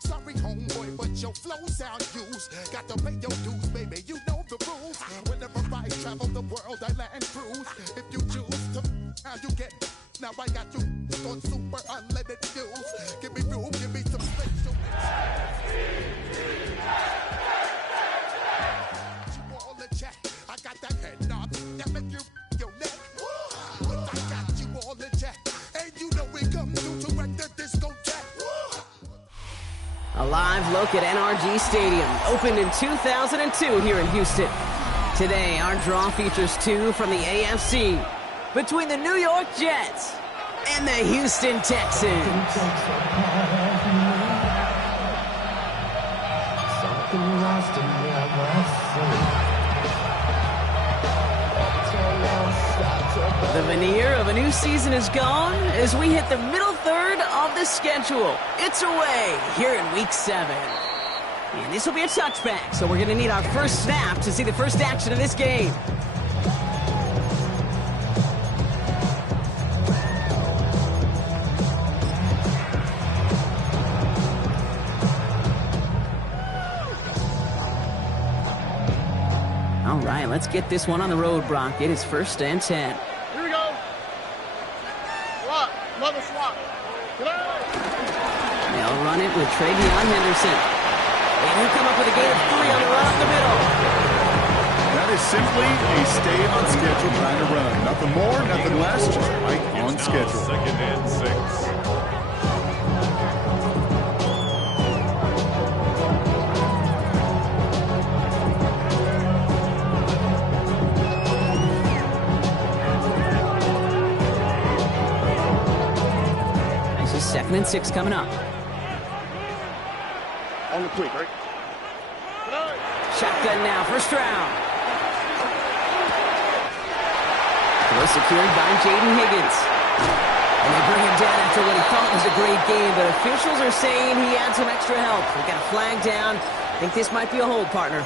Sorry, homeboy, but your flow sound used. Got to pay your dues, baby. You know the rules. Whenever I travel the world, I land cruise. If you choose to, how you get. Now I got you on super unlimited views. Give me room, give me some space. You all the chat. I got that head knob that make you your neck. But I got you all the chat. And you know we come through to wreck the discotheque. A live look at NRG Stadium, opened in 2002 here in Houston. Today, our draw features two from the AFC between the New York Jets and the Houston Texans. The veneer of a new season is gone as we hit the middle third of the schedule. It's away here in Week 7. And this will be a touchback, so we're going to need our first snap to see the first action of this game. All right, let's get this one on the road, Brock. It is 1st and 10. Here we go. Swap. Another swap. They'll run it with Travion Henderson. And he'll come up with a gain of 3 on the run up the middle. That is simply a stay on schedule kind of run. Nothing more, nothing less, just right on schedule. 2nd and 6. This is 2nd and 6 coming up. On the quick, right? Shotgun now, first round. Throw secured by Jaden Higgins. And they bring him down after what he thought was a great game, but officials are saying he had some extra help. We got a flag down. I think this might be a hold, partner.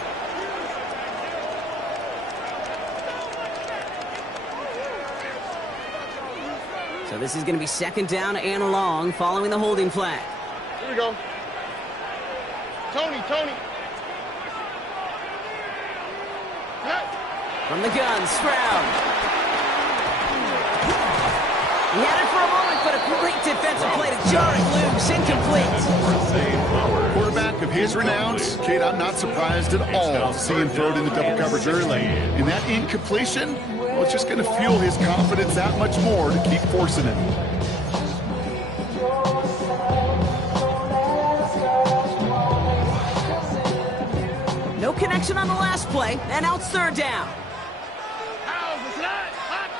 So this is going to be 2nd down and long following the holding flag. Here we go. Tony. From the gun, Stroud. He had it for a moment, but a great defensive play to jar it loose. Incomplete. Quarterback of his renowns, Kate, I'm not surprised at all to see him throw it in the double coverage early. And that incompletion, well, it's just going to fuel his confidence that much more to keep forcing it. No connection on the last play, and now it's 3rd down.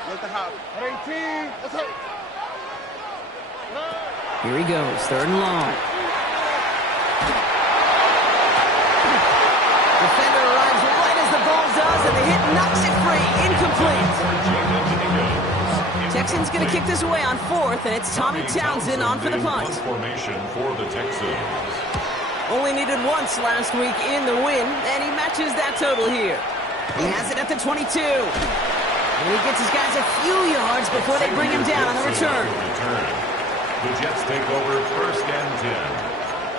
Let the house. 18. Let's go. Here he goes, 3rd and long. Defender arrives right as the ball does, and the hit knocks it free. Incomplete. Texans going to kick this away on 4th, and it's Tommy Townsend on for the punt. Formation for the Texans. Only needed once last week in the win, and he matches that total here. He has it at the 22. And he gets his guys a few yards before they bring him down on the return. The Jets take over 1st and 10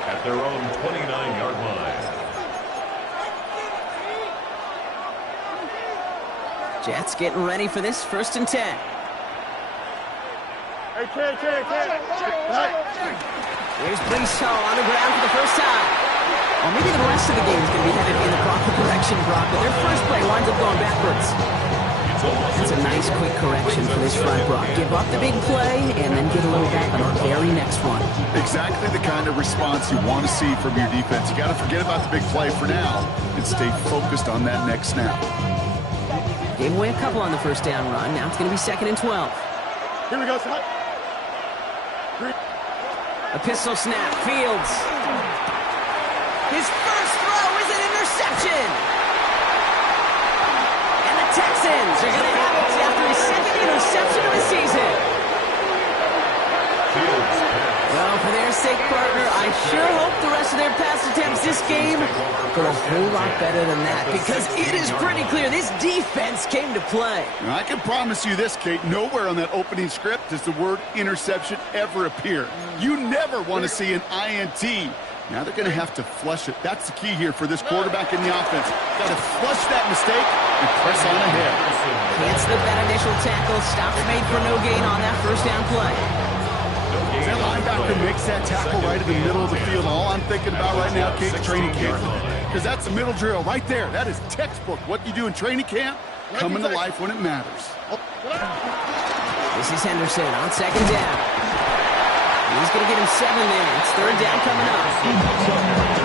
at their own 29-yard line. Jets getting ready for this 1st and 10. Hey, Ted. Here's Breece Hall on the ground for the first time. Well, maybe the rest of the game is going to be headed in the proper direction, Brock, but their first play winds up going backwards. It's a nice, quick correction for this front, Brock. Give up the big play and then get a little back on the very next one. Exactly the kind of response you want to see from your defense. You got to forget about the big play for now and stay focused on that next snap. Gave away a couple on the first down run. Now it's going to be 2nd and 12. Here we go, son. A pistol snap. Fields. His first throw is an interception. And the Texans are going to have it after his 2nd interception of the season. Well, for their sake, partner, I sure hope the rest of their pass attempts this this game, but a whole lot better than that, because it is pretty clear this defense came to play. Now, I can promise you this, Kate, nowhere on that opening script does the word interception ever appear. You never want to see an INT. Now they're going to have to flush it. That's the key here for this quarterback in the offense. Got to flush that mistake and press on ahead. Can't slip that initial tackle. Stops made for no gain on that first down play. That linebacker makes that tackle right in the middle of the field. All I'm thinking about right now, Kate, training camp. Because that's the middle drill right there. That is textbook. What you do in training camp, coming to life when it matters. This is Henderson on second down. He's going to get him 7 there. It's third down coming up.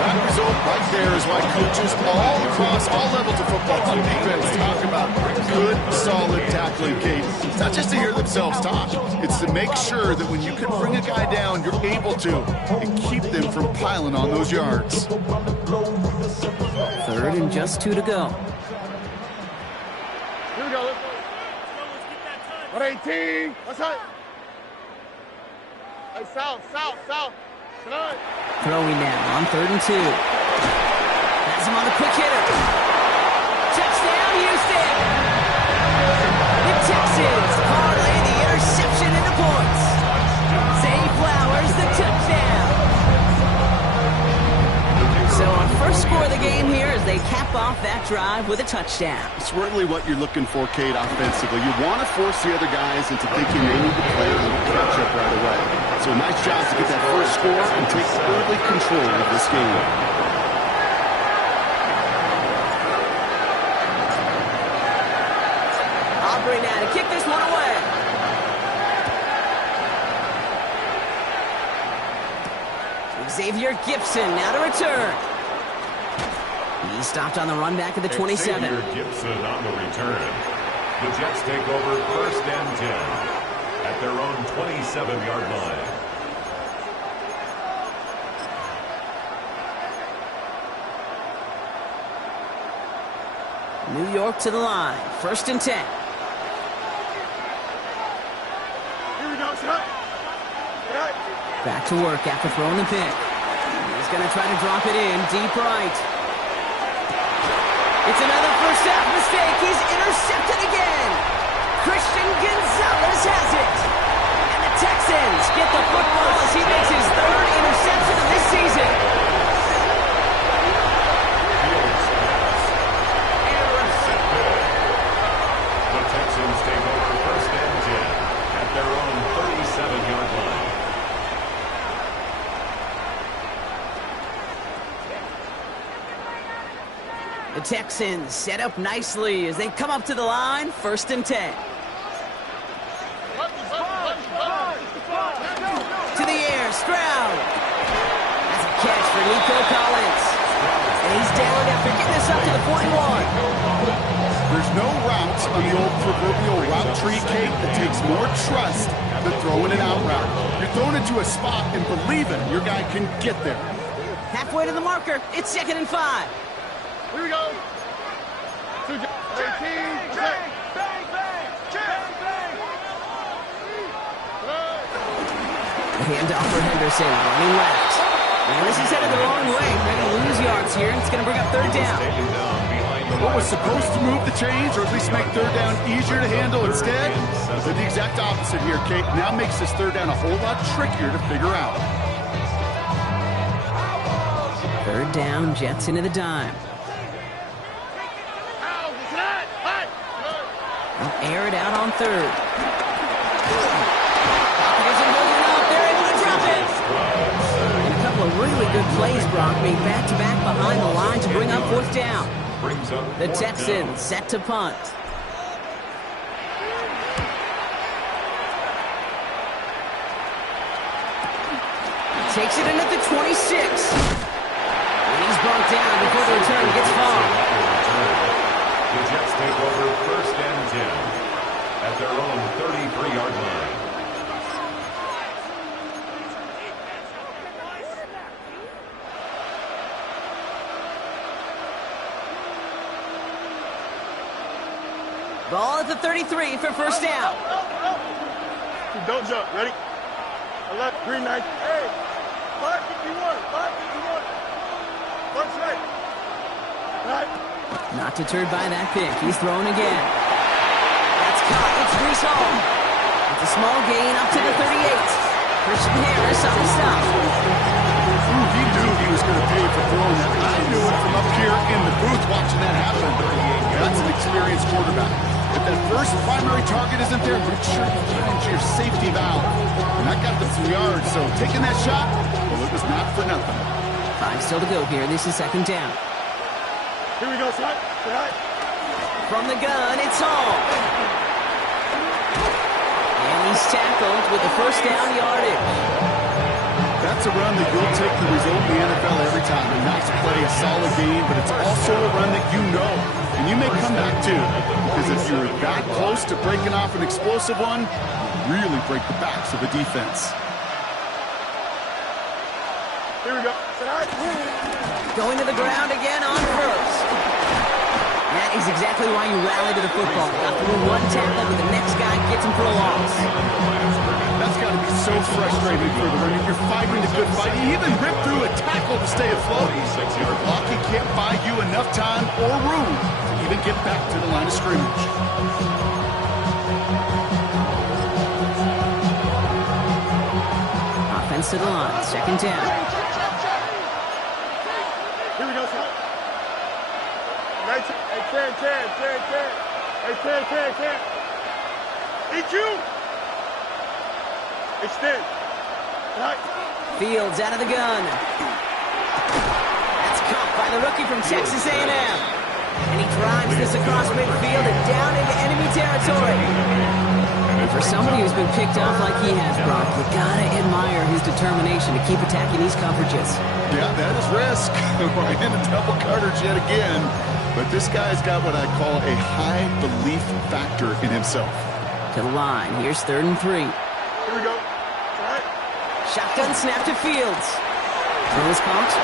That result right there is why coaches all across all levels of football team defense talk about good, solid tackling, Kate. It's not just to hear themselves talk. It's to make sure that when you can bring a guy down, you're able to and keep them from piling on those yards. Third and just 2 to go. Here we go. Let's go. 118. What's up? Hey, south. Tonight. Throwing now on 3rd and 2. Has him on the quick hitter. Touchdown, Houston! The Texans parlay the interception into points. Zay Flowers, the touchdown. So our first score of the game here as they cap off that drive with a touchdown. It's really what you're looking for, Kate, offensively. You want to force the other guys into thinking they need to play a little catch up right away. So nice job to get that first score and take early control of this game. Aubrey now to kick this one away. Xavier Gipson now to return. He stopped on the run back at the 27. Xavier Gipson on the return. The Jets take over 1st and 10 at their own 27-yard line. New York to the line. 1st and 10. Here we go, shot. Back to work after throwing the pick. He's going to try to drop it in deep right. It's another first half mistake. He's intercepted again. Christian Gonzalez has it. And the Texans get the football as he makes his 3rd interception of this season. The Texans take over 1st and 10 at their own 37-yard line. The Texans set up nicely as they come up to the line. 1st and 10. To the air, Stroud. That's a catch for Nico Collins. And he's down after getting this up to the 41. There's no route on the old proverbial route tree, Kate, that takes more trust than throwing an out route. You're thrown into a spot and believing your guy can get there. Halfway to the marker. It's 2nd and 5. Here we go. 18. The handoff for Henderson, running left. And this is headed the wrong way. They're going to lose yards here. It's going to bring up 3rd down. What was supposed to move the chains, or at least make 3rd down easier to handle instead, did the exact opposite here, Kate. Now makes this 3rd down a whole lot trickier to figure out. 3rd down, Jets into the dime. They'll air it out on 3rd. Isn't holding up. They're able to drop it. And a couple of really good plays, Brock, being back-to-back behind the line to bring up 4th down. The Texans set to punt. Takes it in at the 26. And he's brought down before the return gets far. The Jets take over 1st and 10 at their own 33-yard line. Ball at the 33 for 1st down. Don't jump. Ready? Left, green knife. Hey, 551. 551. Not deterred by that pick. He's thrown again. That's caught. It's Breece Hall. It's a small gain up to the 38. Christian Harris on the stop. He knew he was going to pay for throwing that. I knew it from up here in the booth watching that happen. That's an experienced quarterback. If that first primary target isn't there, make sure you find your safety valve. And that got them some yards, so taking that shot, well, it was not for nothing. 5 still to go here. This is second down. Here we go, son. From the gun, it's Hall. And he's tackled with the first down yardage. That's a run that you'll take the result in the NFL every time. A nice play, a solid game, but it's also a run that you know. And you may come back too, because if you're that close to breaking off an explosive one, you really break the backs of a defense. Here we go. Going to the ground again on first. That is exactly why you rally to the football. Got through one tackle, but the next guy gets him for a loss. That's got to be so frustrating for the runner. You're fighting a good fight. You even rip through a tackle to stay afloat. Your blocking can't buy you enough time or room to even get back to the line of scrimmage. Offense to the line, second down. Here we go, son. Hey, Ken. Hey, Ken. EQ. Extend. Right. Fields out of the gun. That's caught by the rookie from Texas A&M. And he drives this across midfield and down into enemy territory. And for somebody who's been picked off like he has, Brock, you gotta admire his determination to keep attacking these coverages. Yeah, that is risk. We're in a double coverage yet again. But this guy's got what I call a high belief factor in himself. To the line. Here's 3rd and 3. Here we go. All right. Shotgun snap to Fields. Throw is pumped.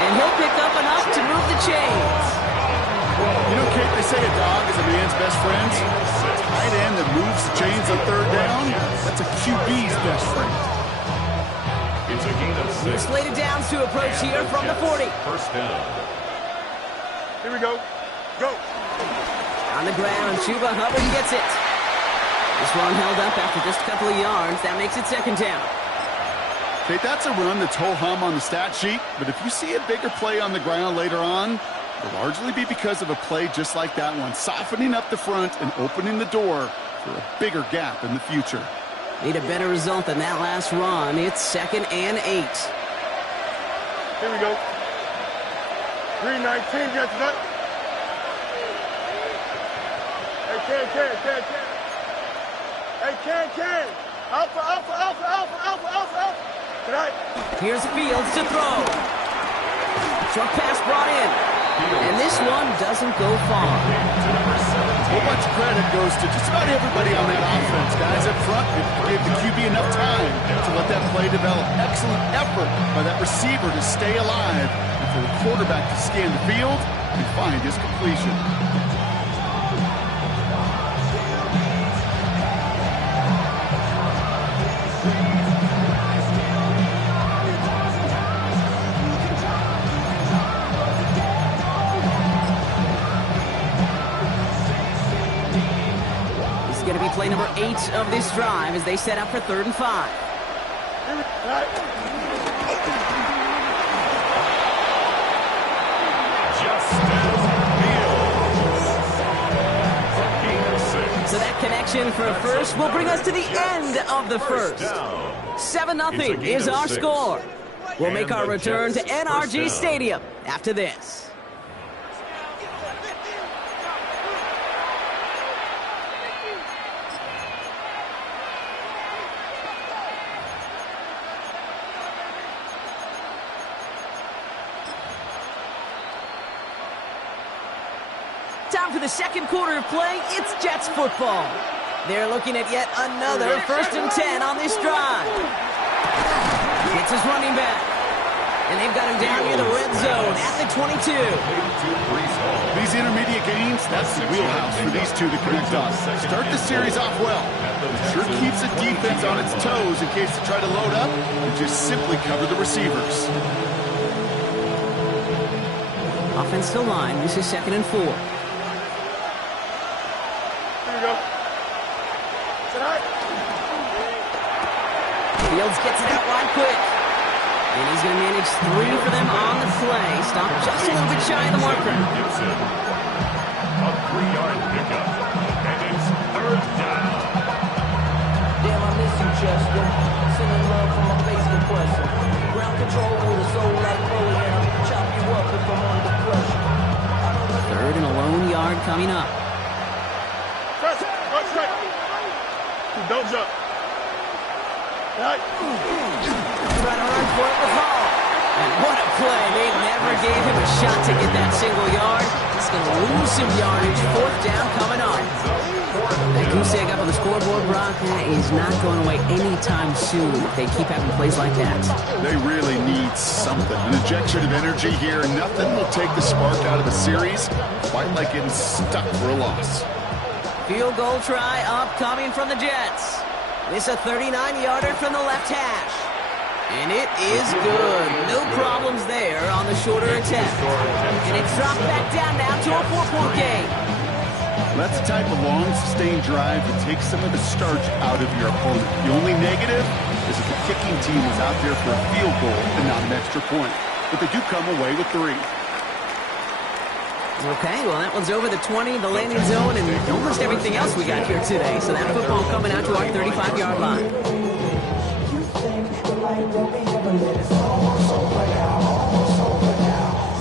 And he'll pick up enough to move the chains. You know, Kate, they say a dog is a man's best friend. A tight end that moves the chains on 3rd down, that's a QB's best friend. It's a gain of 6. Slated downs to approach here from the 40. First down. Here we go. Go. On the ground, Chuba Hubbard gets it. This one held up after just a couple of yards. That makes it second down. Kate, that's a run that's ho-hum on the stat sheet, but if you see a bigger play on the ground later on, it'll largely be because of a play just like that one, softening up the front and opening the door for a bigger gap in the future. Need a better result than that last run. It's 2nd and 8. Here we go. 319, gets it. Hey, Ken. Alpha. Tonight. Here's Fields to throw. Short pass brought in. And this one doesn't go far. A whole bunch of credit goes to just about everybody on that offense. Guys up front gave the QB enough time to let that play develop. Excellent effort by that receiver to stay alive and for the quarterback to scan the field and find his completion. Play number 8 of this drive as they set up for 3rd and 5. So that connection for a first will bring us to the end of the first. 7-0 is our score. We'll make our return to NRG Stadium after this. Time for the second quarter of play. It's Jets football. They're looking at yet another 1st and 10 on this drive. It's his running back. And they've got him down near the red zone at the 22. These intermediate gains, that's the wheelhouse for these two to connect on. Start the series off well. It sure keeps the defense on its toes in case they try to load up and just simply cover the receivers. offensive line. This is 2nd and 4. Here we go. Fields gets it out wide quick. And he's going to manage 3 for them on the play. Stop just a little bit shy of the marker. Gibson. A 3-yard pickup. And it's 3rd down. Damn, I miss you, Chester. Sending love from my face compressor. Ground control with a soul like Foley, and I'll chop you up if I'm under pressure. 3rd and a lone yard coming up. Straight. Don't jump. Trying to run for it with Hall. And what a play. They never gave him a shot to get that single yard. He's going to lose some yardage. 4th down coming on. That goose egg up on the scoreboard, Brock, is not going away anytime soon if they keep having plays like that. They really need something. An injection of energy here. Nothing will take the spark out of the series, quite like getting stuck for a loss. Field goal try upcoming from the Jets. This a 39-yarder from the left hash. And it is good. No problems there on the shorter attempt. And it's dropped back down now to a 4-point game. That's the type of long, sustained drive that takes some of the starch out of your opponent. The only negative is that the kicking team is out there for a field goal and not an extra point. But they do come away with 3. Okay, well, that one's over the 20, the landing zone, and almost everything else we got here today. So that football coming out to our 35-yard line.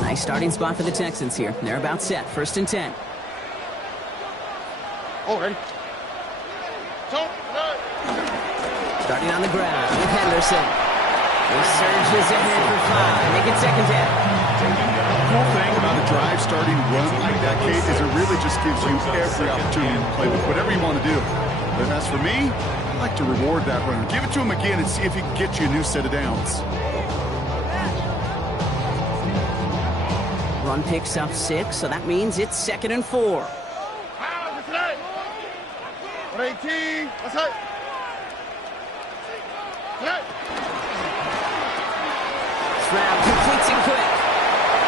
Nice starting spot for the Texans here. They're about set. 1st and 10. Oh, ready. Starting on the ground with Henderson. He surges ahead for 5. Make it 2nd down. The cool thing about a drive starting run like that, Kate, is it really just gives you every opportunity to play with whatever you want to do. But as for me, I like to reward that runner. Give it to him again and see if he can get you a new set of downs. Run picks up 6, so that means it's 2nd and 4. 118. Let's hit. Stroud completes it quick.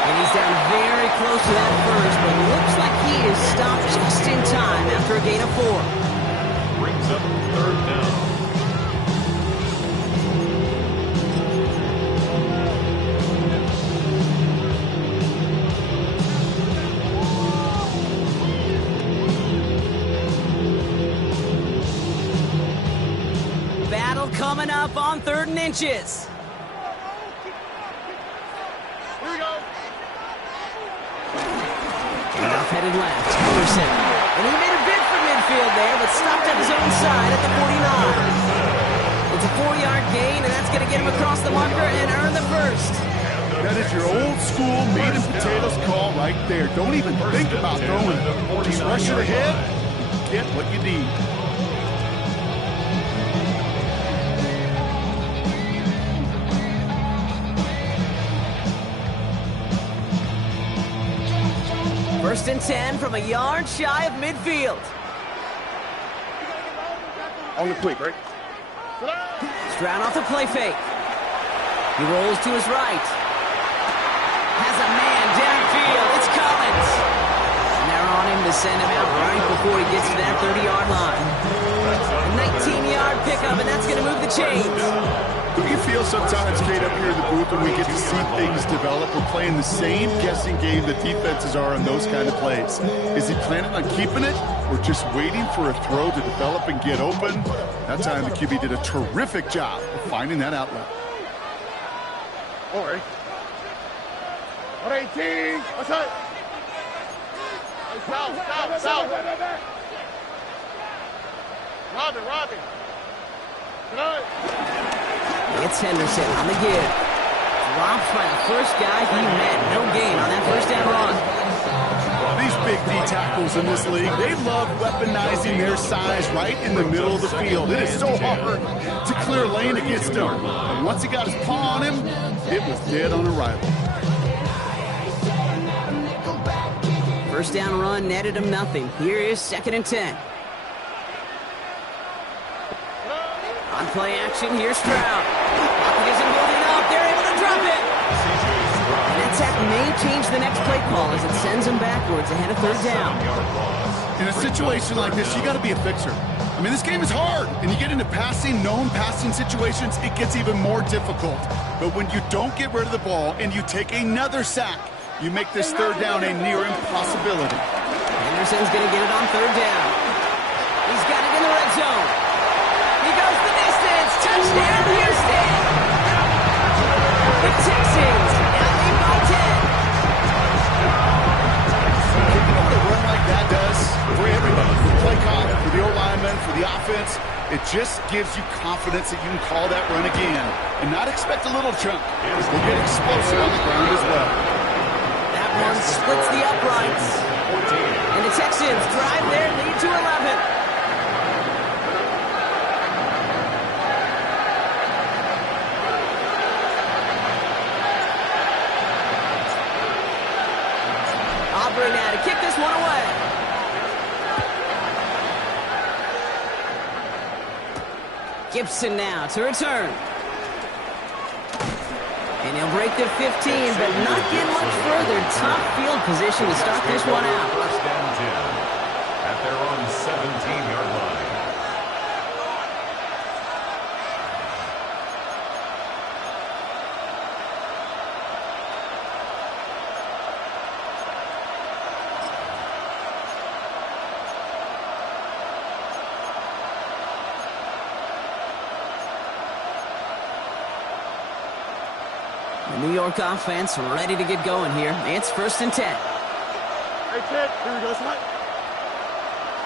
And he's down very close to that first, but looks like he is stopped just in time after a gain of 4. Brings up 3rd down. Battle coming up on 3rd and inches. Here we go. Enough headed left. Henderson. And he made a bid for midfield there, but stopped at his own side at the 49. It's a 4-yard gain, and that's going to get him across the marker and earn the 1st. That is your old school meat and potatoes call right there. Don't even think about throwing it. Just rush it ahead and get what you need. First and 10 from a yard shy of midfield. On the quick, right? Stroud off the play fake. He rolls to his right. Has a man downfield. It's Collins. And they're on him to send him out right before he gets to that 30-yard line. A 19-yard pickup, and that's going to move the chains. Don't you feel sometimes, Kate, up here in the booth when we get to see things develop, we're playing the same guessing game that defenses are on those kind of plays? Is he planning on keeping it or just waiting for a throw to develop and get open? That time the QB did a terrific job of finding that outlet. All right. 118. What's that? South. Robin. Good night. It's Henderson on the give. Dropped by the first guy he met. No gain on that 1st down run. These big D tackles in this league, they love weaponizing their size right in the middle of the field. It is so hard to clear lane against him. And once he got his paw on him, it was dead on arrival. 1st down run netted him nothing. Here is 2nd and 10. On play action, here's Stroud. Pocket isn't holding up. They're able to drop it. And it's attack may change the next play call as it sends them backwards ahead of third down. In a situation like this, you got to be a fixer. I mean, this game is hard, and you get into known passing situations, it gets even more difficult. But when you don't get rid of the ball and you take another sack, you make this third down a near impossibility. Henderson's going to get it on third down. He's got it in the red zone. He goes the distance. Touchdown, Houston! The Texans now lead by 10. You know what a run like that does for everybody, for the play call, for the O-lineman, for the offense? It just gives you confidence that you can call that run again and not expect a little chunk. We'll get explosive on the ground as well. That one splits the uprights. And the Texans drive their lead to 11. Aubrey now to kick this one away. Gibson now to return. And he'll break the 15, but not get much further. Top field position to start this one out. First and 10 at their own 17-yard line. The New York offense ready to get going here. It's first and 10. Hey, kid, here we go, son.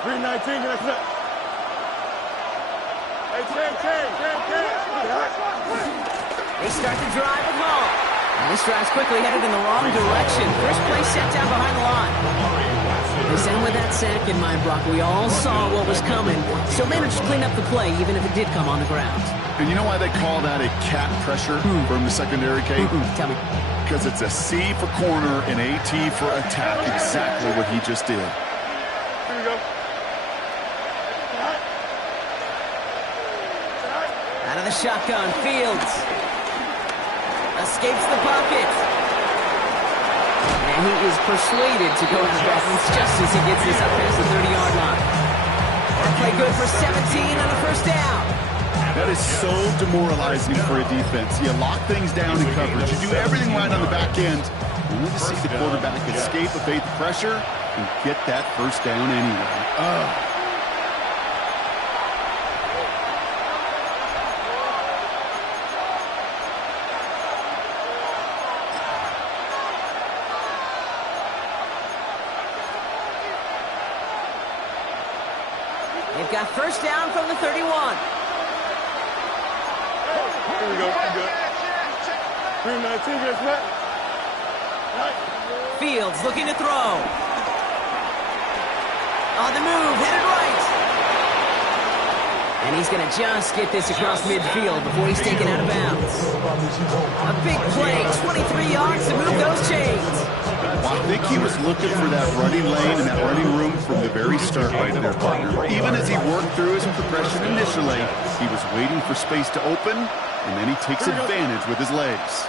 319, that's it. Hey, kid. They start the drive with Hall. And this drive's quickly headed in the wrong direction. First play set down behind the line. They sent with that sack in mind, Brock. We all saw what was coming. So managed to clean up the play, even if it did come on the ground. And you know why they call that a cat pressure from the secondary, Kate? Tell me. Because it's a C for corner and a T for attack. Exactly what he just did. Here we go. Out of the shotgun, Fields. Escapes the pocket. And he is persuaded to go out of bounds just as he gets this up past the 30-yard line. That play good for 17 on a first down. That is so demoralizing for a defense. You lock things down in coverage. You do everything right on the back end. You want to see the quarterback escape, evade the pressure, and get that first down anyway. They've got first down from the 31. Here we go. 319, that's it. Fields looking to throw. On the move, headed right. And he's going to just get this across midfield before he's taken out of bounds. A big play, 23 yards to move those chains. I think he was looking for that running lane and that running room from the very start right there, partner. Even as he worked through his progression initially, he was waiting for space to open, and then he takes advantage with his legs.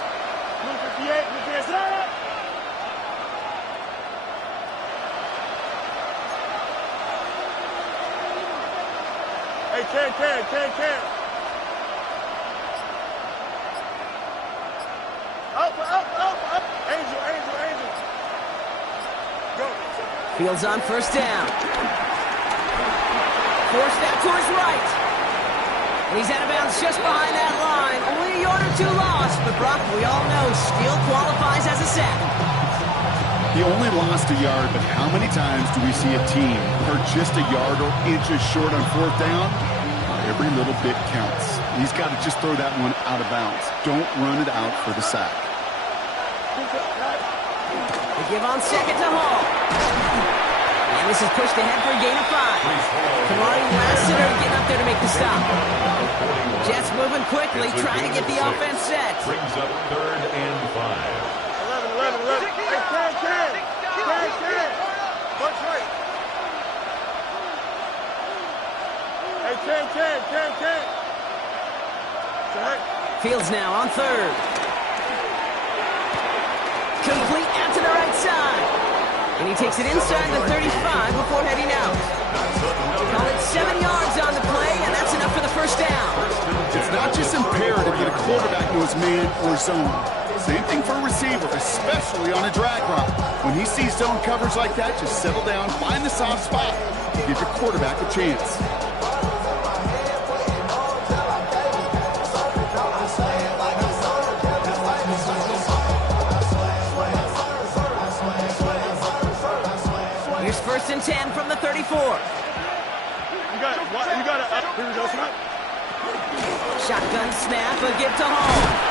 Hey, can. Up. Angel. Go. Fields on first down. Forced out to his right. And he's out of bounds just behind that line. Only a yard or two lost, but Brock, we all know, still qualifies as a sack. He only lost a yard, but how many times do we see a team are just a yard or inches short on fourth down? Every little bit counts. He's got to just throw that one out of bounds. Don't run it out for the sack. They give on second to Hall. And this is pushed ahead for a gain of 5. Kamari Lassiter getting up there to make the stop. Jets moving quickly, trying to get the offense set. Brings up third and 5. 11. Hey, Bunch right. Hey, can. Fields now on third. Complete out to the right side. And he takes it inside the 35 before heading out. Call it 7 yards on the play, and that's enough for the first down. It's not just imperative that a quarterback knows man or zone. Same thing for a receiver, especially on a drag route. When he sees zone coverage like that, just settle down, find the soft spot, and give your quarterback a chance. Here's 1st and 10 from the 34. You got it. Here we go, Scott. Shotgun snap, a give to Hall.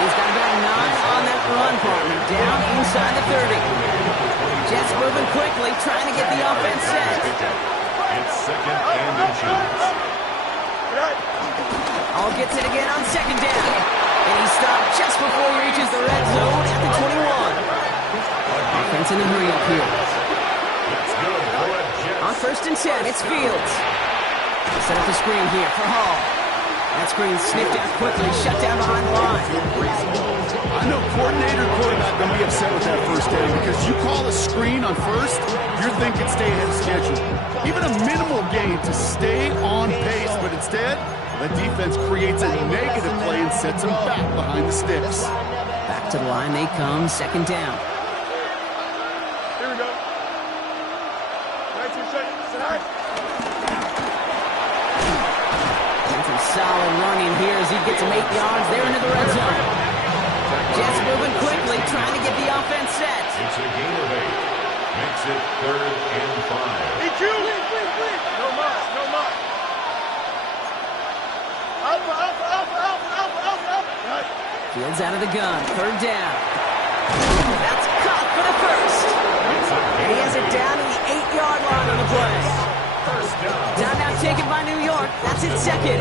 He's got about 9 on that run, partner. Down inside the 30. Jets moving quickly, trying to get the offense set. It's 2nd and inches. Hall gets it again on 2nd down. And he stopped just before he reaches the red zone at the 21. Offense in the hurry up here. On 1st and 10, it's Fields. Set up the screen here for Hall. That screen sniffed out quickly, shut down behind the line. I know coordinator and quarterback don't be upset with that first down because you call a screen on first, you're thinking stay ahead of schedule. Even a minimal gain to stay on pace, but instead, the defense creates a negative play and sets them back behind the sticks. Back to the line they come, 2nd down. Here we go. 19 seconds. Solid running here as he gets him 8 yards there into the red zone. Jets moving quickly, trying to get the offense set. It's a gain of 8. Makes it 3rd and 5. EQ! No much. Alpha. Fields out of the gun, 3rd down. That's caught for the first. And he has it down to the 8-yard line on the play. Down now taken by New York. That's its 2nd.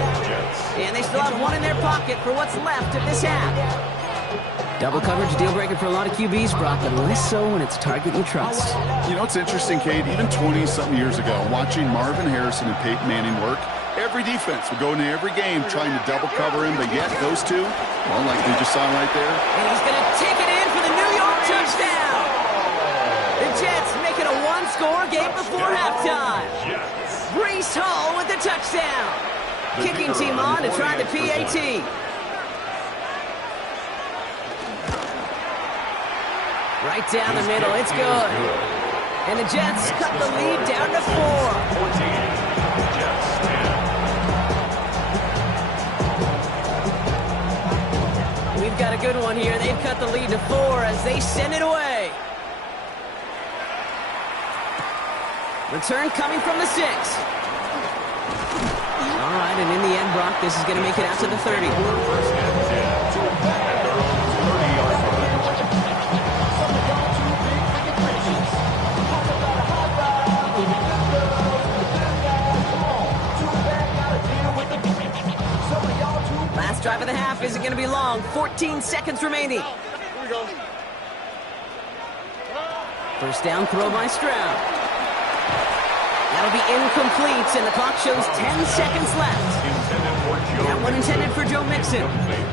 And they still have 1 in their pocket for what's left of this half. Double coverage deal breaker for a lot of QBs, Brock, but less so when it's a target you trust. You know, it's interesting, Kate, even 20-something years ago, watching Marvin Harrison and Peyton Manning work, every defense would go into every game trying to double cover him, but yet those two, well, like we just saw right there. And he's going to take it in for the New York touchdown. The Jets make it a 1-score game before halftime. Breece Hall with the touchdown. Kicking team on to try the PAT. Right down the middle, it's good. And the Jets cut the lead down to 4. We've got a good one here. They've cut the lead to 4 as they send it away. Return coming from the 6. All right, and in the end, Brock, this is going to make it out to the 30. Last drive of the half isn't going to be long. 14 seconds remaining. Here we go. First down throw by Stroud. That'll be incomplete, and the clock shows 10 seconds left. That one intended for Joe Mixon,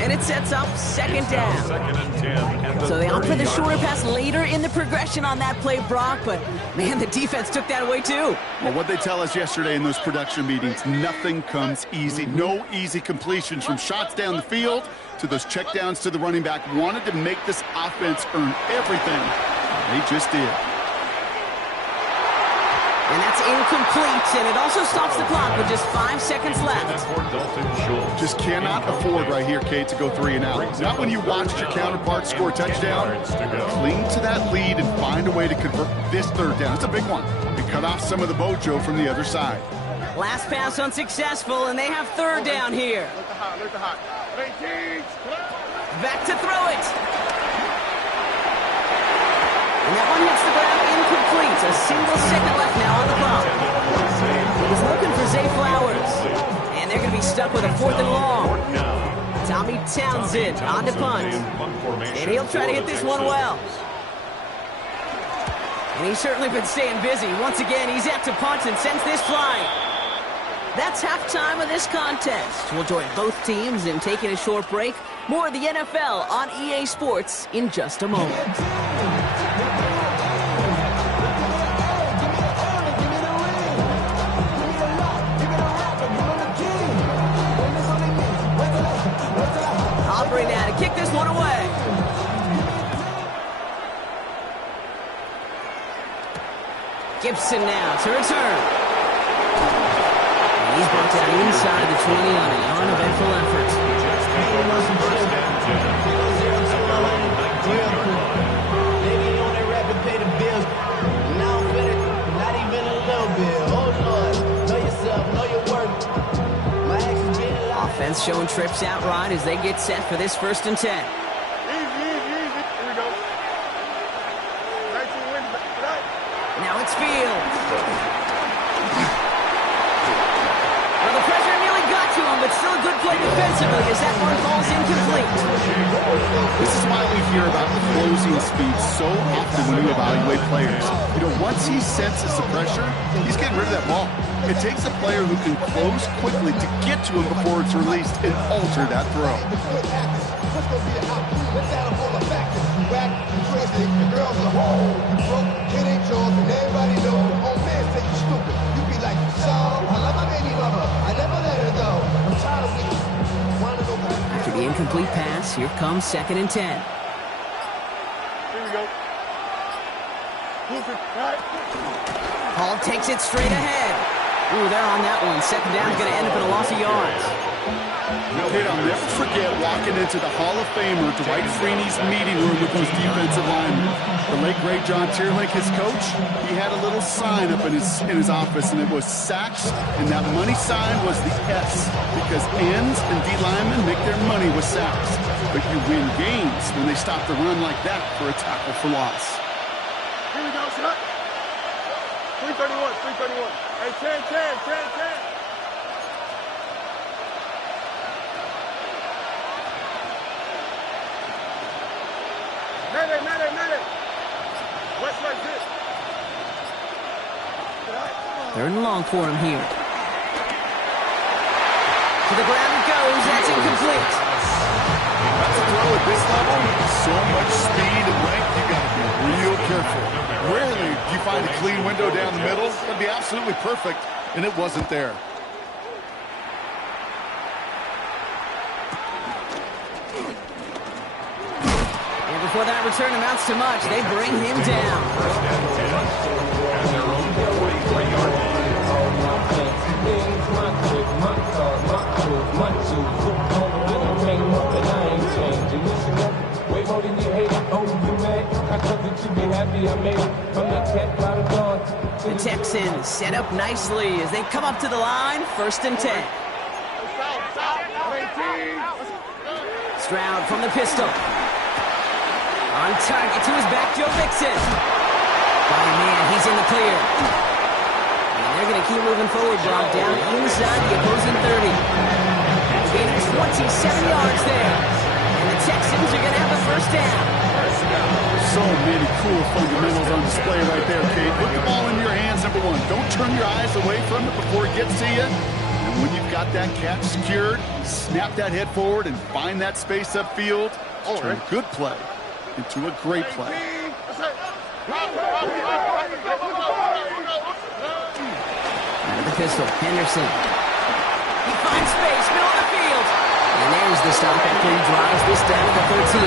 and it sets up 2nd down. So they opt for the shorter pass later in the progression on that play, Brock, but man, the defense took that away too. Well, what they tell us yesterday in those production meetings, nothing comes easy. No easy completions from shots down the field to those checkdowns to the running back. Wanted to make this offense earn everything. They just did. And that's incomplete, and it also stops the clock with just 5 seconds left. Just cannot afford right here, Kate, to go 3 and out. Not when you watched your counterpart score a touchdown. Cling to that lead and find a way to convert this 3rd down. It's a big one. And cut off some of the mojo from the other side. Last pass unsuccessful, and they have 3rd down here. Look the hot. Back to throw it. And that one hits the ground incomplete. A single second left now on the clock. He was looking for Zay Flowers. And they're going to be stuck with a 4th and long. Tommy Townsend on to punt. And he'll try to hit this one well. And he's certainly been staying busy. Once again, he's out to punt and sends this flying. That's halftime of this contest. We'll join both teams in taking a short break. More of the NFL on EA Sports in just a moment. Aubrey now to kick this one away. Gibson now to return. And he's brought down inside the 20 on an uneventful effort. Offense showing trips out right as they get set for this 1st and 10. Easy. Here we go. 19 wins back. Now it's Fields. Well, the pressure nearly got to him, but still a good play defensively as that one falls incomplete. This is why we hear about the closing speed so often when you evaluate players. You know, once he senses the pressure, he's getting rid of that ball. It takes a player who can close quickly to get to him before it's released and alter that throw. After the incomplete pass, here comes 2nd and 10. Here we go. Right. Hall takes it straight ahead. Ooh, they're on that one. 2nd down is going to end up in a loss of yards. Kid, I'll never forget walking into the Hall of Famer Dwight Freeney's meeting room with those defensive linemen. The late, great John Tierlink, his coach, he had a little sign up in his office, and it was sacks, and that money sign was the S, because ends and D linemen make their money with sacks. But you win games when they stop the run like that for a tackle for loss. Here we go, shot. 331. Hey, 10. Medic. West like this. 3rd and long for him here. To the ground it goes. That's incomplete. That's a throw at this level. So much speed and length, you got to be real careful. Rarely do you find a clean window down the middle. That'd be absolutely perfect, and it wasn't there. And before that return amounts to much, they bring him down. 1st and 10 at their own 43-yard line. The Texans set up nicely as they come up to the line. 1st and 10. Stroud from the pistol. On target to his back, Joe Mixon. Oh, man, he's in the clear. And they're going to keep moving forward, Brock, down inside the opposing 30. Gain of 27 yards there. And the Texans are going to have a 1st down. So many cool fundamentals on display right there, Kate. Put the ball in your hands, number one. Don't turn your eyes away from it before it gets to you. And when you've got that catch secured, snap that head forward and find that space upfield. Turn good play into a great play. Out of the pistol, Henderson. He finds space, middle of the field. And there's the stop after he drives this down to the 13.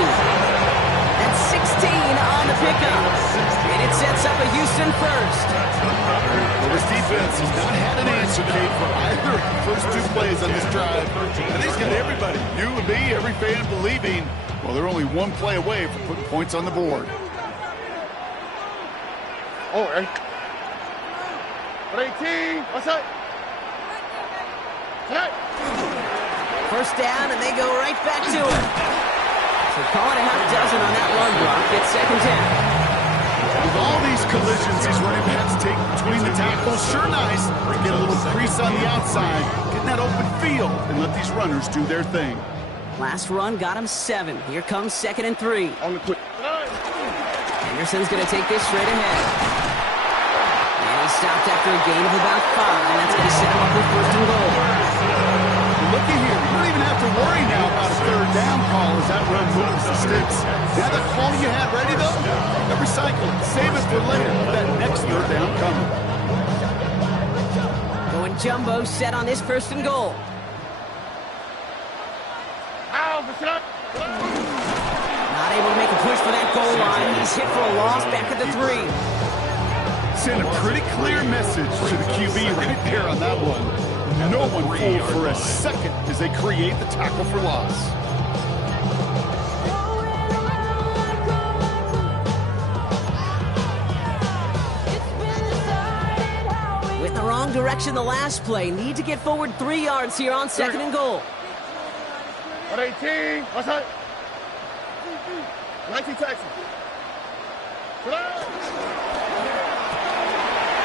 That's 16 on the pickup. And it sets up a Houston 1st. Well, this defense has not had an answer, Kate, for either of the first 2 plays on this drive. And he's got everybody, you and me, every fan believing, well, they're only 1 play away from putting points on the board. Oh, right. 18. What's up? 1st down, and they go right back to it. So call it a half dozen on that run block. It's 2nd down. With all these collisions these running backs take between the tackles, sure nice to get a little crease on the outside, get in that open field, and let these runners do their thing. Last run got him 7. Here comes 2nd and 3. On the quick. Henderson's going to take this straight ahead. And he stopped after a gain of about 5. That's going to set him up with 1st and goal. looky here. You don't even have to worry now about a third down call as that run moves the sticks. Now that call you had ready, though, recycle it. Save it for later. That next third down coming. Going jumbo set on this 1st and goal. Not able to make a push for that goal line. He's hit for a loss back at the 3. Send a pretty clear message to the QB right there on that one. No one fooled for a second as they create the tackle for loss. With the wrong direction the last play. Need to get forward 3 yards here on 2nd and goal. 118. What's that? 19 Texas.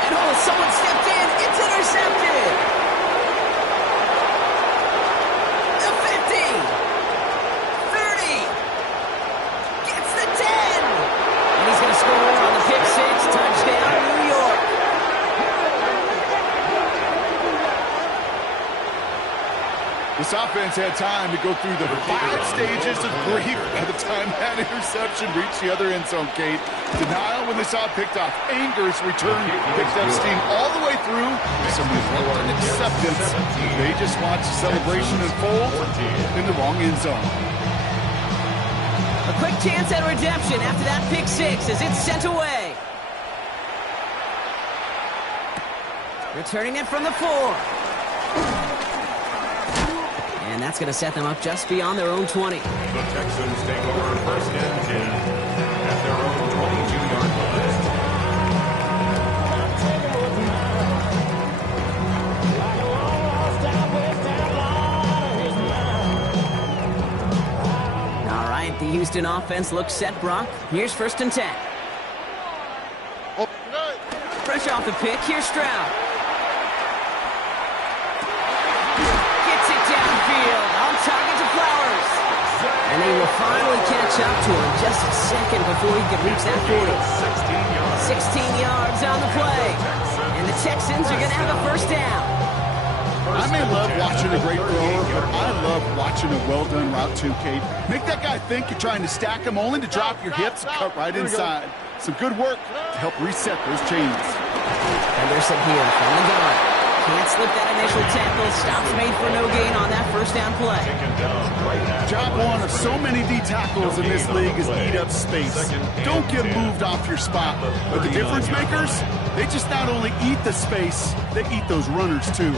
And oh, someone stepped in. It's intercepted. The 50. 30. Gets the 10. And he's going to score on the pick 6. Touchdown, New York. This offense had time to go through the 5 stages of grief by the time that interception reached the other end zone, Kate. Denial when they saw it picked off. Anger's return picked up steam all the way through. Some reluctant acceptance. They just watched the celebration unfold in the wrong end zone. A quick chance at redemption after that pick 6 as it's sent away. Returning it from the 4. And that's going to set them up just beyond their own 20. The Texans take over 1st and 10 at their own 22-yard line. All right, the Houston offense looks set, Brock. Here's 1st and 10. Fresh off the pick, here's Stroud. Target to Flowers. And they will finally catch up to him just a second before he could reach that 40. 16 yards on the play. And the Texans are going to have a 1st down. I may love watching a great thrower, but I love watching a well-done route too, Kate. Make that guy think you're trying to stack him only to drop your hips and cut right inside. Some good work to help reset those chains. Henderson here from the gun. Can't slip that initial tackle. Stops made for no gain on that 1st down play. Job one of so many D tackles in this league is eat up space. Don't get moved off your spot. But the difference makers, they just not only eat the space, they eat those runners too.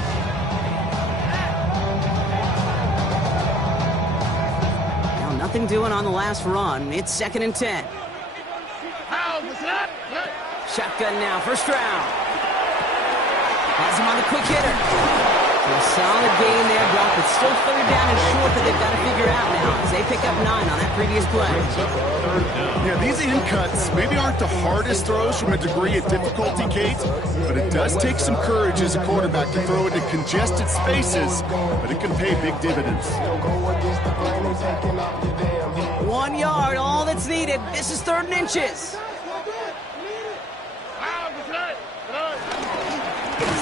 Now nothing doing on the last run. It's 2nd and 10. Shotgun now for Stroud. Has him on the quick hitter. So a solid gain there, Brock, but still 3rd down and short that they've got to figure out now as they pick up 9 on that previous play. Yeah, these in cuts maybe aren't the hardest throws from a degree of difficulty, Kate, but it does take some courage as a quarterback to throw into congested spaces, but it can pay big dividends. 1 yard, all that's needed. This is 3rd and inches.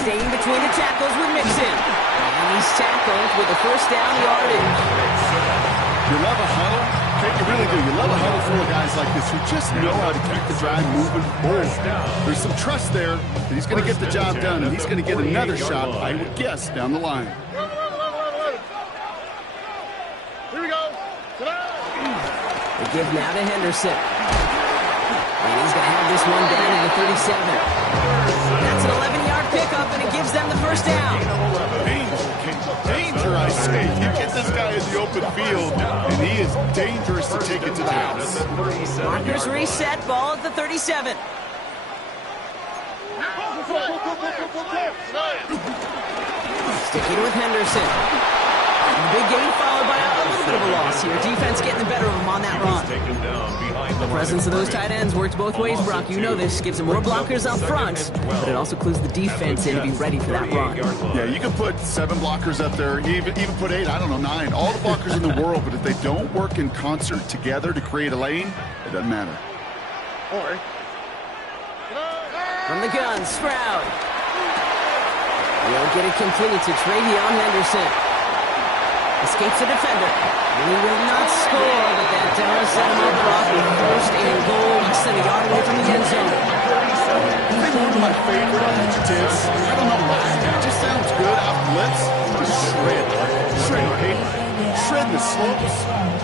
Staying between the tackles with Mixon. And he's tackled with the 1st down yardage. You love a huddle? Okay, you really do. You love a huddle full of guys like this who just know how to keep the drive moving forward. There's some trust there that he's going to get the job done, and he's going to get another shot, I would guess, down the line. Here we go. They give now to Henderson. And he's going to have this one down in the 37. That's an 11-yard pickup, and it gives them the 1st down. Danger, I say. You get this guy in the open field, and he is dangerous to take it to the house. Markers reset, ball at the 37. Sticking with Henderson. Big gain followed by a little bit of a loss here. Defense getting the better of him on that run. The presence of those tight ends works both ways, Brock. You know this. Gives them more blockers up front, but it also clues the defense in to be ready for that run. Yeah, you can put 7 blockers up there, even put 8, I don't know, 9. All the blockers in the world, but if they don't work in concert together to create a lane, it doesn't matter. From the gun, Stroud. He'll get it complete to Travion Henderson. Escapes the defender. And he will not score, but that does set him up off with first and goal, less than a yard away from the end zone. I think one of my favorite adjectives, I don't know why, it just sounds good out blitz. Just shred. Shred paper. Shred the slopes.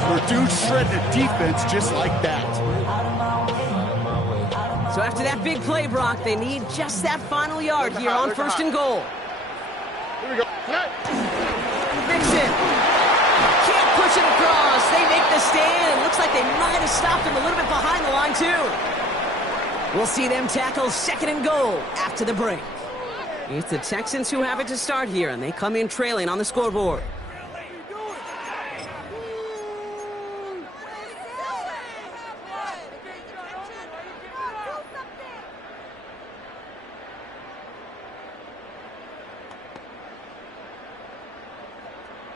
Or dude, shred the defense just like that. So after that big play, Brock, they need just that final yard here on first and goal. Here we go. Mixon. Can't push it across. They make the stand. Looks like they might have stopped him a little bit behind the line, too. We'll see them tackle second and goal after the break. It's the Texans who have it to start here, and they come in trailing on the scoreboard.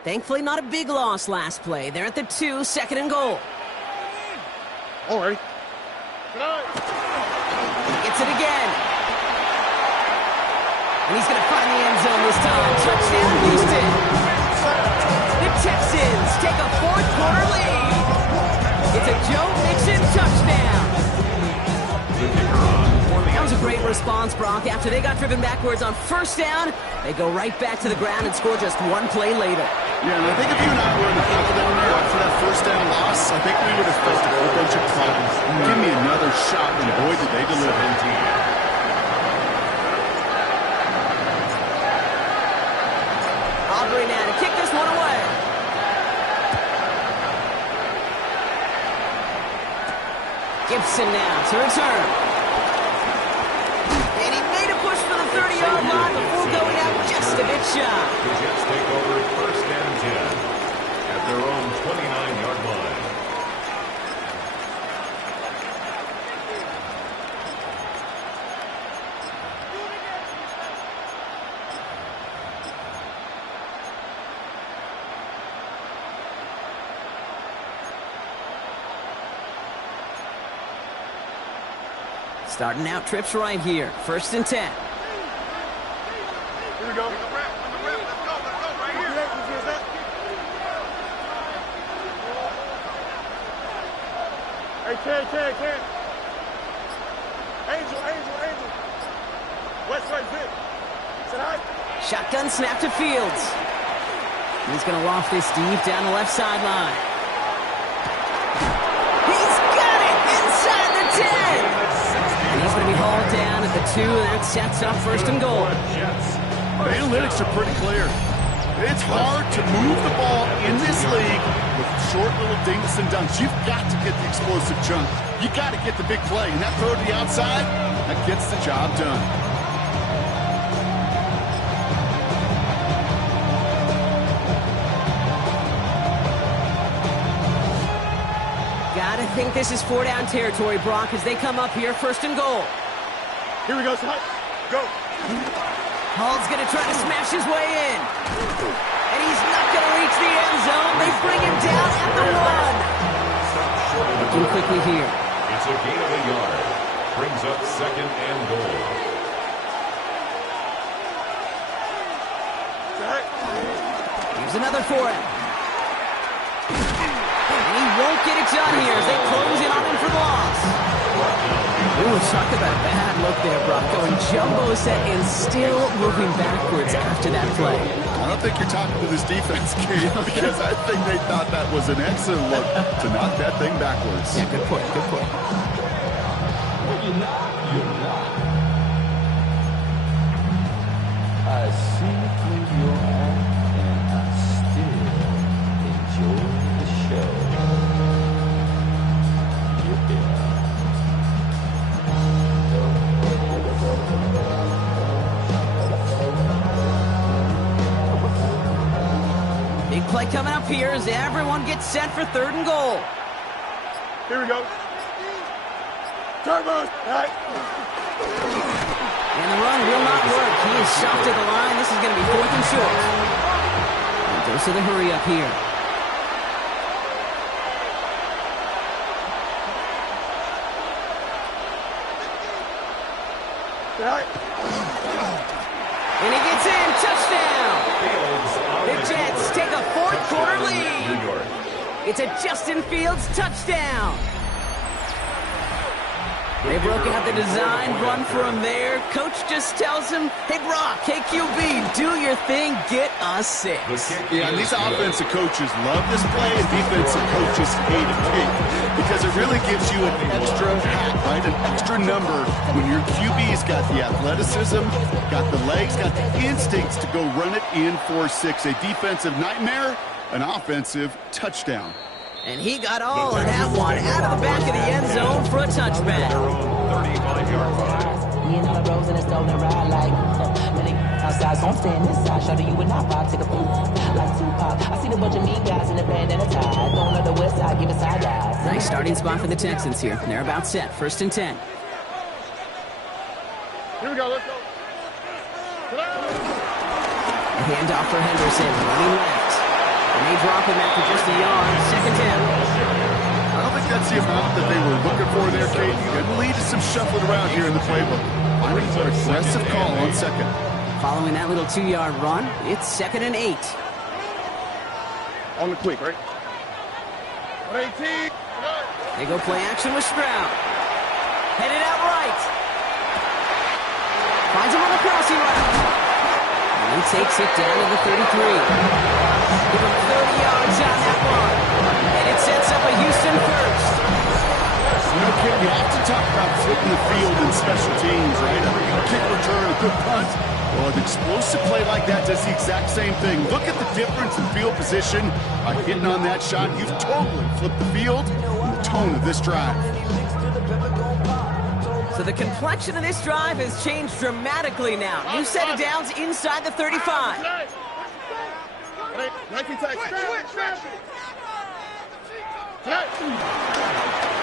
Thankfully, not a big loss last play. They're at the 2, second and goal. All right. Gets it again. And he's going to find the end zone this time. Touchdown, Houston. The Texans take a fourth-quarter lead. It's a Joe Mixon touchdown. That was a great response, Brock. After they got driven backwards on first down, they go right back to the ground and score just one play later. Yeah, and I think if you and I were in the huddle down there after that first down loss, I think we would have felt a whole bunch of pride. Give me another shot, and boy, did they deliver. Aubrey now to kick this one away. Gibson now to return. And he made a push for the 30-yard line before going out just a bit shy. The Jets take over first and 10 at their own 29-yard line. Starting out trips right here. First and 10. Here we go. Let's go right here. Hey, Ken. Angel. West right, Vic. Say hi. Shotgun snap to Fields. He's going to loft this deep down the left sideline. He's got it inside the 10. And he's going to be hauled down at the 2, and that sets up first and goal. The analytics are pretty clear. It's hard to move the ball in this league with short little dinks and dunks. You've got to get the explosive chunk. You got to get the big play. And that throw to the outside, that gets the job done. Gotta think this is 4-down territory, Brock, as they come up here, first and goal. Here we go, son. Go. Hall's gonna try to smash his way in. And he's not gonna reach the end zone. They bring him down at the 1. Looking quickly here. It's a gain of a yard. Brings up second and goal. Here's another for him. And he won't get it done here as they close in on him for the loss. Ooh, talk about a bad look there, Brock. Going jumbo set and still moving backwards after that play. I don't think you're talking to this defense, Kate, because I think they thought that was an excellent look to knock that thing backwards. Yeah, good point. I see through your eyes and I still enjoy the show. Yeah. Big play coming up here as everyone gets set for third and goal. Here we go. Turbos. Right. And the run will not work. He is stopped at the line. This is going to be fourth and short. And goes to the hurry up here. Right. And he gets in. Touchdown. The Jets take a a fourth-quarter New lead. York. It's a Justin Fields touchdown. They broke out the design run for him there. Coach just tells him, hey, Brock, hey, QB, do your thing, get us 6. Yeah, and these offensive coaches love this play, and defensive coaches hate it because it really gives you an extra hat, right? An extra number when your QB's got the athleticism, got the legs, got the instincts to go run it in for 6. A defensive nightmare, an offensive touchdown. And he got all of that one out of the back of the end zone for a touchback. 35-yard line. Me and all the bros in the stove and ride like many outside, so I'm staying this side. Show you would not vibe, take a fool like Tupac. I see a bunch of mean guys in the band and a tie. Going on the west side, give a side guys. Nice starting spot for the Texans here. They're about set. 1st and 10. Here we go, let's go. A handoff for Henderson, running left. And they drop him after just a yard. 2nd down. I don't think that's the amount that they were looking for there, Kate. Could lead to some shuffling around here in the playbook. Finding an aggressive call on 2nd. Following that little 2-yard run, it's 2nd and 8. On the quick, right? 18. They go play action with Stroud. Headed out right. Finds him on the crossing route. And he takes it down to the 33. Give him 30 yards on that one. And it sets up a Houston first. You know, Kate, you have to talk about flipping the field in special teams, right? A kick return, a good punt. Well, an explosive play like that does the exact same thing. Look at the difference in field position by hitting on that shot. You've totally flipped the field and the tone of this drive. So the complexion of this drive has changed dramatically now. New set of downs inside the 35. 19 tight.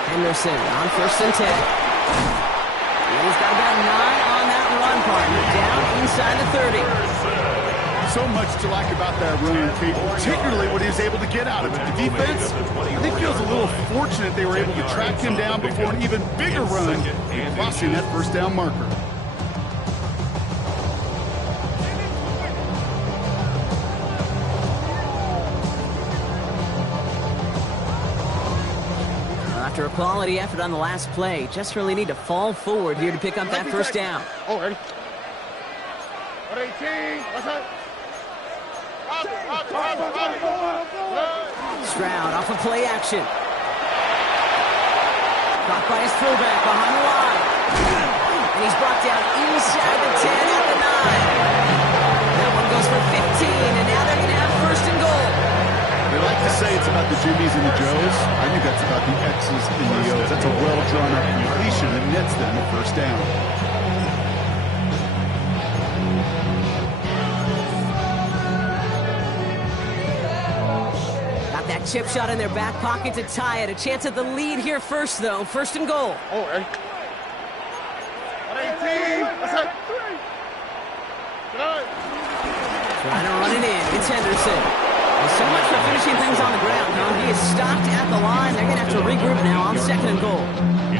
Henderson on 1st and 10. And he's got about 9 on that run, partner. Down inside the 30. So much to like about that run, Kate, particularly what he was able to get out of it. The defense, I think, feels a little fortunate they were able to track him down before an even bigger run, crossing that 1st down marker. After a quality effort on the last play, just really need to fall forward here to pick up that 1st down. Oh, ready? 18. What's up? Stroud off of play action. Caught by his fullback behind the line. And he's brought down inside the 10 at the 9. That one goes for 15, and now they're going to have 1st and goal. They like to say it's about the Jimmies and the Joes. I think that's about the X's and the O's. That's a well-drawn-up completion that nets them a 1st down. Got that chip shot in their back pocket to tie it. A chance at the lead here first, though. 1st and goal. Oh, ready? 18. What's up? Trying to run it in. It's Henderson. So much for finishing things on the ground, huh? He is stopped at the line. They're going to have to regroup now on 2nd and goal.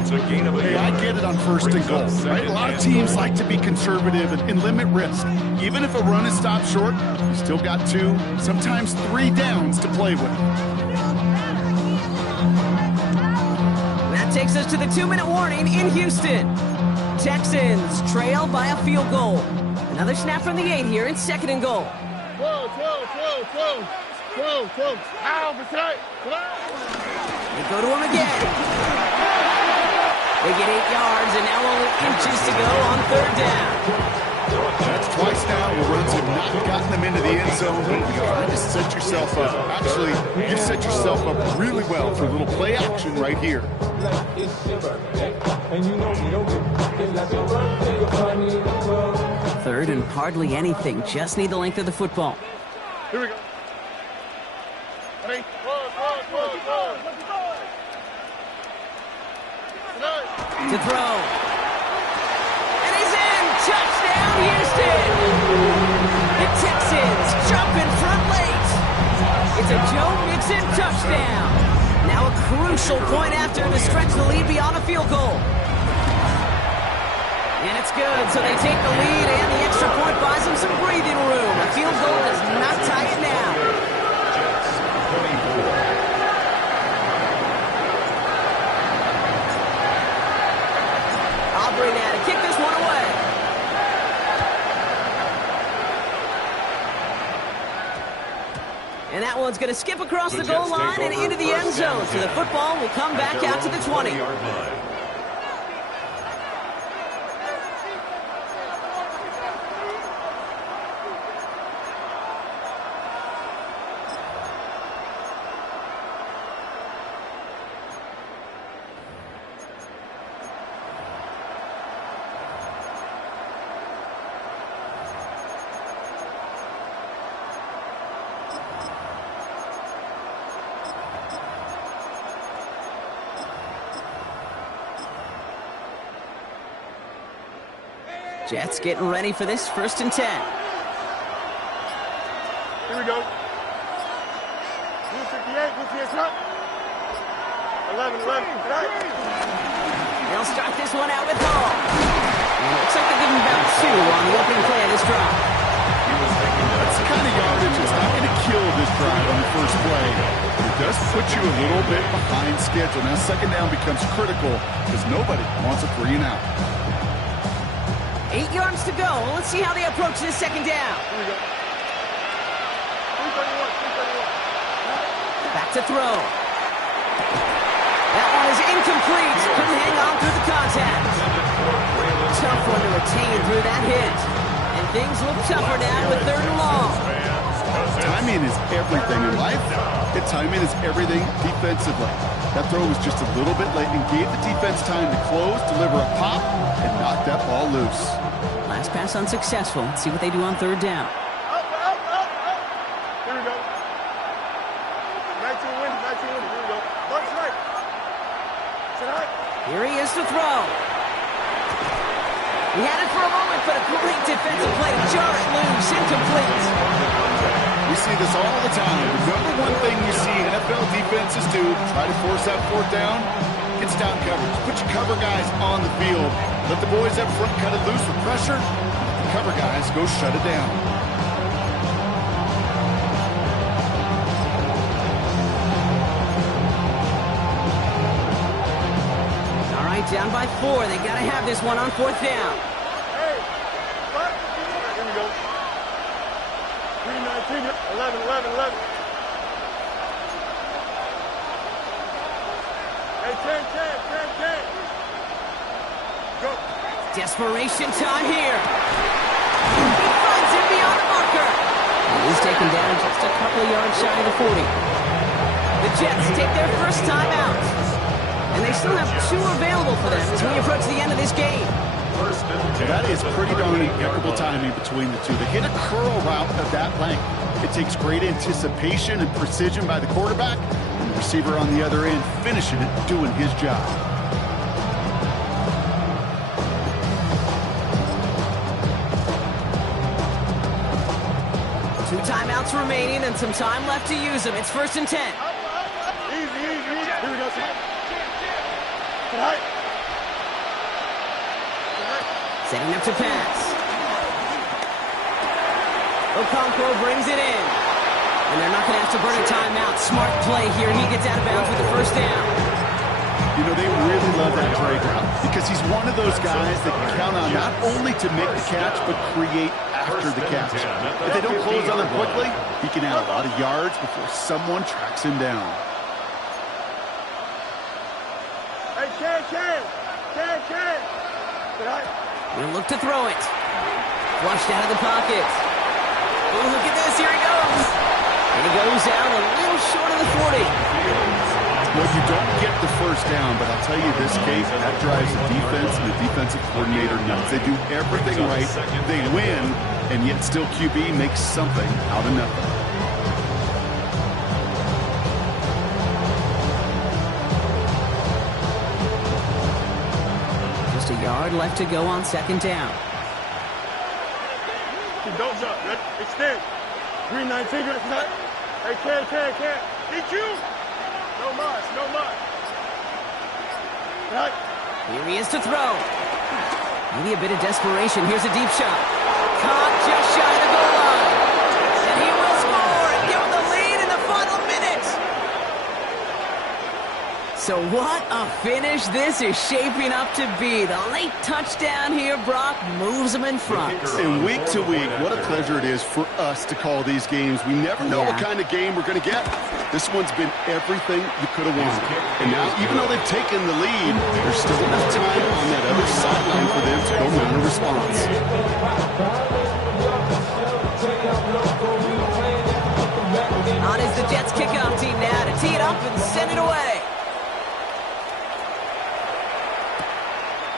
It's a gain of a Hey, I get it on 1st and goal, right? A lot of teams like to be conservative and limit risk. Even if a run is stopped short, you still got 2, sometimes 3 downs to play with. That takes us to the 2-minute warning in Houston. Texans trail by a field goal. Another snap from the 8 here in 2nd and goal. 12. Ow, beside. They go to him again. They get 8 yards, and now only inches to go on 3rd down. That's twice now where runs have not gotten them into the end zone. You're trying to set yourself up. Actually, you've set yourself up really well for a little play action right here. 3rd and hardly anything. Just need the length of the football. Here we go. Ready? To throw. And he's in! Touchdown, Houston! The Texans jump in front late. It's a Joe Mixon touchdown. Now a crucial point after to stretch the lead beyond a field goal. And it's good, so they take the lead, and the extra point buys them some breathing room. A field goal does not tie it now. Aubrey now to kick this one away. And that one's going to skip across the goal line and into the end zone. So the football will come back out to the 20. Jets getting ready for this 1st and 10. Here we go. Blue 58, blue 58, front. 11, 11. They'll start this one out with Hall. And it looks like they're giving about 2 on the opening play of this drive. That's the kind of yardage that's not going to kill this drive on the first play. But it does put you a little bit behind schedule. Now, 2nd down becomes critical because nobody wants a 3 and out. 8 yards to go. Let's see how they approach this 2nd down. Here we go. 331, 331. Back to throw. That one is incomplete. Couldn't hang on through the contact. Tough one to retain through that hit. And things look tougher now with 3rd and long. Timing is everything in life. And timing is everything defensively. That throw was just a little bit late and gave the defense time to close, deliver a pop, and knock that ball loose. Last pass unsuccessful. Let's see what they do on 3rd down. Up. Here we go. 19 wins, 19 wins. Here we go. Bucks right. Sit high. Here he is to throw. He had it for a moment, but a great defensive play. Jar it loose, incomplete. We see this all the time. The number one thing you see NFL defenses do, try to force that 4th down, gets down coverage. Put your cover guys on the field. Let the boys up front cut it loose with pressure. Let the cover guys go shut it down. All right, down by 4. They got to have this one on 4th down. Hey, what? Here we go. 319, 11, 11, 11. Hey, 10, 10, 10, 10. Go. Desperation time here. He finds him beyond the marker. He's taken down just a couple of yards shy of the 40. The Jets take their first time out. And they still have 2 available for them as we approach the end of this game. That is pretty darn impeccable timing between the two. They hit a curl route of that length. It takes great anticipation and precision by the quarterback, and the receiver on the other end finishing it, doing his job. Two timeouts remaining and some time left to use them. It's 1st and 10. Easy. Here we go. Tonight. Setting up to pass. Okonkwo brings it in. And they're not going to have to burn a timeout. Smart play here. He gets out of bounds with the 1st down. You know, they really love that trade route because he's one of those guys that can count on not only to make the catch, but create after the catch. If they don't close on him quickly, he can add a lot of yards before someone tracks him down. Hey, Ken. Tonight. He'll look to throw it. Flushed out of the pocket. Oh, look at this. Here he goes. And he goes out a little short of the 40. Well, you don't get the 1st down, but I'll tell you this case, that drives the defense and the defensive coordinator nuts. They do everything right. They win, and yet still QB makes something out of nothing. Just a yard left to go on 2nd down. Don't jump. Extend. 319. Hey, Ken. Eat you. No much. Right. Here he is to throw. Maybe a bit of desperation. Here's a deep shot. Caught just shy of the goal line. And he will score and give him the lead in the final minute. So what a finish this is shaping up to be. The late touchdown here, Brock, moves them in front. And week to week, what a pleasure it is for us to call these games. We never know what kind of game we're going to get. This one's been everything you could have wanted. And now, even though they've taken the lead, there's still enough time on that other sideline for them to go mount a response. On is the Jets kickoff team now to tee it up and send it away.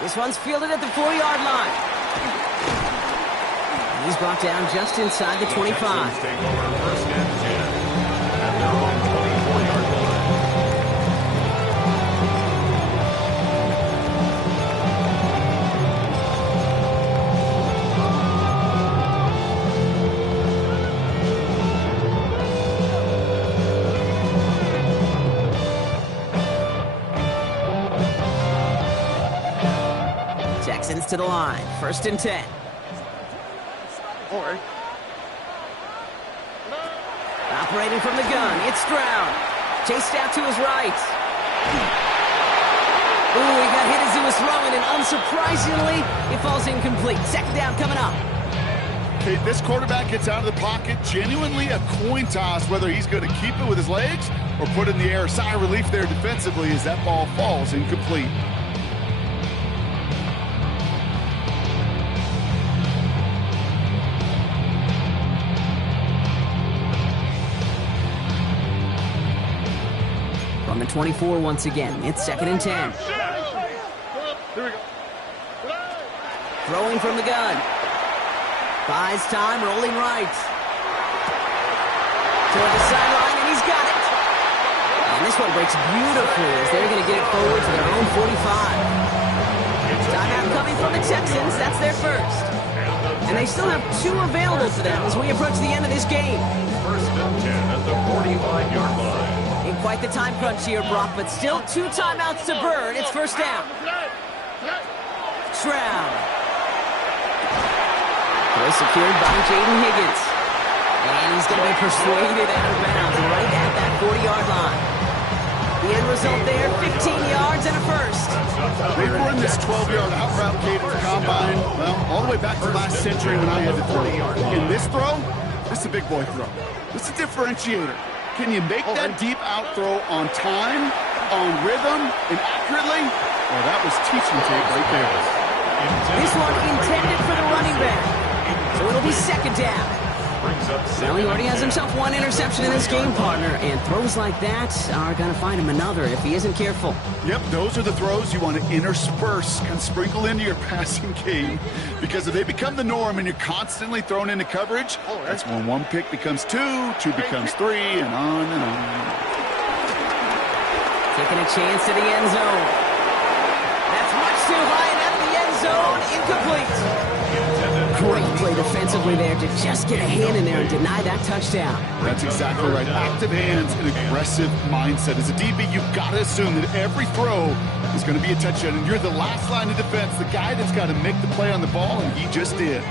This one's fielded at the 4-yard line. He's brought down just inside the 25. Take over first and 10 at their own 24-yard line. Texans to the line. First and 10. Operating from the gun, it's Stroud. Chased out to his right. Ooh, he got hit as he was throwing, and unsurprisingly, it falls incomplete. Second down coming up. Okay, this quarterback gets out of the pocket, genuinely a coin toss, whether he's going to keep it with his legs or put it in the air. Sigh of relief there defensively as that ball falls incomplete. On the 24 once again, it's second and 10. Throwing from the gun. Buys time, rolling right. Toward the sideline, and he's got it. And this one breaks beautifully as they're going to get it forward to their own 45. Timeout coming from the Texans. That's their first. And they still have 2 available to them as we approach the end of this game. First and 10 at the 45-yard line. In quite the time crunch here, Brock, but still 2 timeouts to burn. It's first down. Stroud. Throw secured by Jaden Higgins. And he's going to be persuaded out of bounds right at that 40-yard line. The end result there, 15 yards and a first. They've run this 12-yard out route Kate at the combine, well, all the way back to last century when I had to throw. In this throw, this is a big boy throw. This is a differentiator. Can you make that deep out throw on time, on rhythm, and accurately? Well, that was teaching tape right there. This one intended for the running back. So it'll be second down. Well, he already has himself 1 interception in this game, partner, and throws like that are going to find him another if he isn't careful. Yep, those are the throws you want to intersperse and sprinkle into your passing game, because if they become the norm and you're constantly thrown into coverage, that's when 1 pick becomes 2, 2 becomes 3, and on and on. Taking a chance to the end zone. That's much too high and out of the end zone. Incomplete. Great play defensively there to just get a hand in there and deny that touchdown. That's exactly right. Active hands and aggressive mindset. As a DB, you've got to assume that every throw is going to be a touchdown, and you're the last line of defense, the guy that's got to make the play on the ball, and he just did.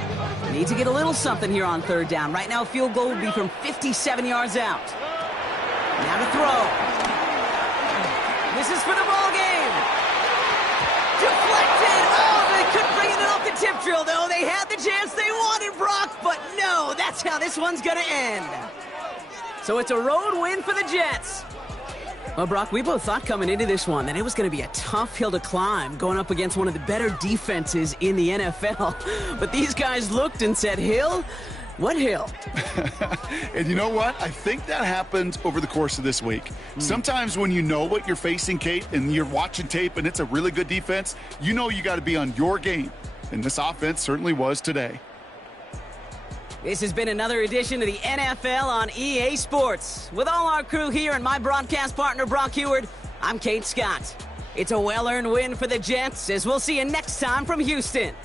Need to get a little something here on third down. Right now, field goal would be from 57 yards out. Now to throw. This is for the ball game. Deflected. Oh, they couldn't bring it off the tip drill, though. They had the chance they wanted, Brock, but no, that's how this one's going to end. So it's a road win for the Jets. Well, Brock, we both thought coming into this one that it was going to be a tough hill to climb going up against one of the better defenses in the NFL. But these guys looked and said, Hill? What hill? And you know what? I think that happened over the course of this week. Sometimes when you know what you're facing, Kate, and you're watching tape and it's a really good defense, you know you got to be on your game. And this offense certainly was today. This has been another edition of the NFL on EA Sports. With all our crew here and my broadcast partner, Brock Huard, I'm Kate Scott. It's a well-earned win for the Jets, as we'll see you next time from Houston.